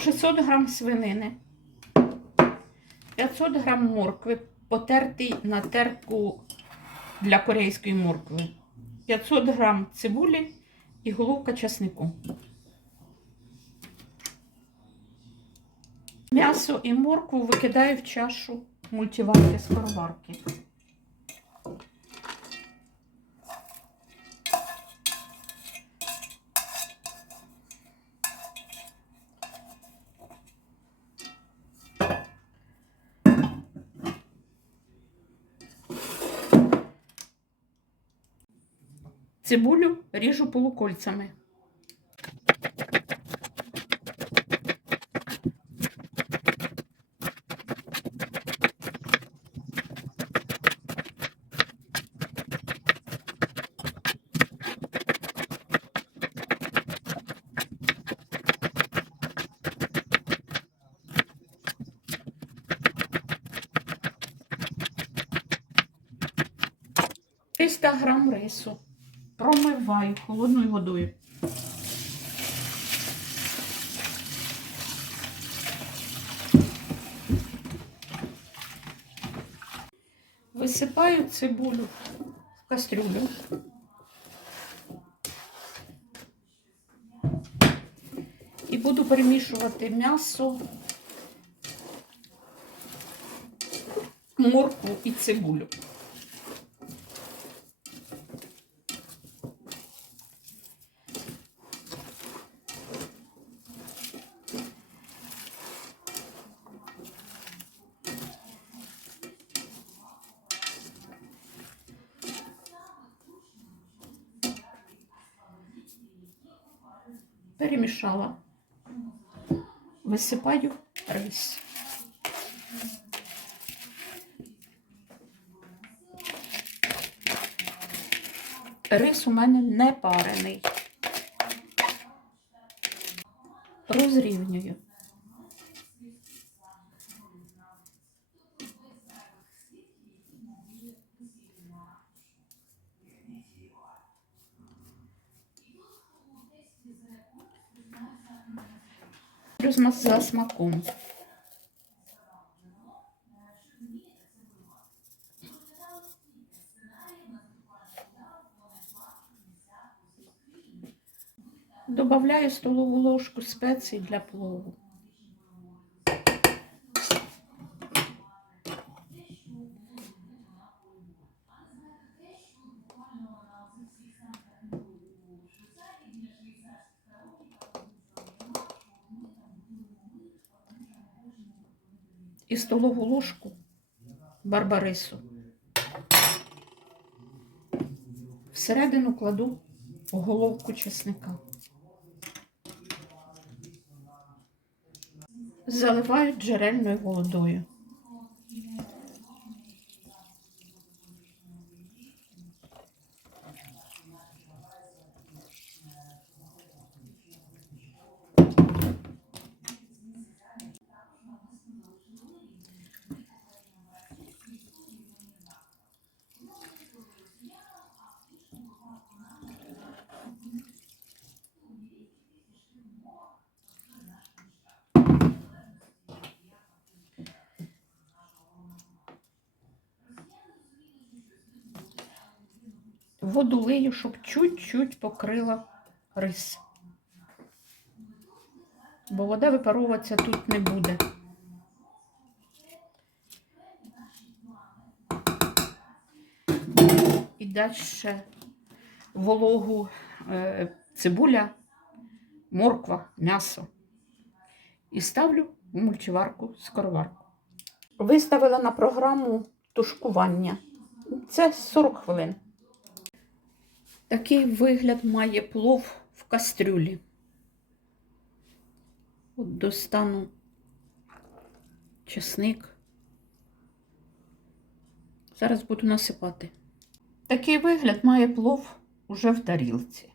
600 грам свинини, 500 грам моркви, потертий на терку для корейської моркви, 500 грам цибулі і головка часнику. М'ясо і моркву викидаю в чашу мультиварки скороварки. Цибулю ріжу полукольцями. Триста грам рису. Промиваю холодною водою. Висипаю цибулю в кастрюлю. І буду перемішувати м'ясо, моркву і цибулю. Перемішала. Висипаю рис. Рис у мене не парений. Розрівнюю. Плюс за смаком. Добавляю столову ложку спецій для плову. І столову ложку барбарису. Всередину кладу головку чесника. Заливаю джерельною водою. Воду лию, щоб чуть-чуть покрила рис. Бо вода випаровуватися тут не буде. І далі вологу е, цибуля, морква, м'ясо. І ставлю в мультиварку скороварку. Виставила на програму тушкування. Це 40 хвилин. Такий вигляд має плов в кастрюлі. От достану чесник. Зараз буду насипати. Такий вигляд має плов уже в тарілці.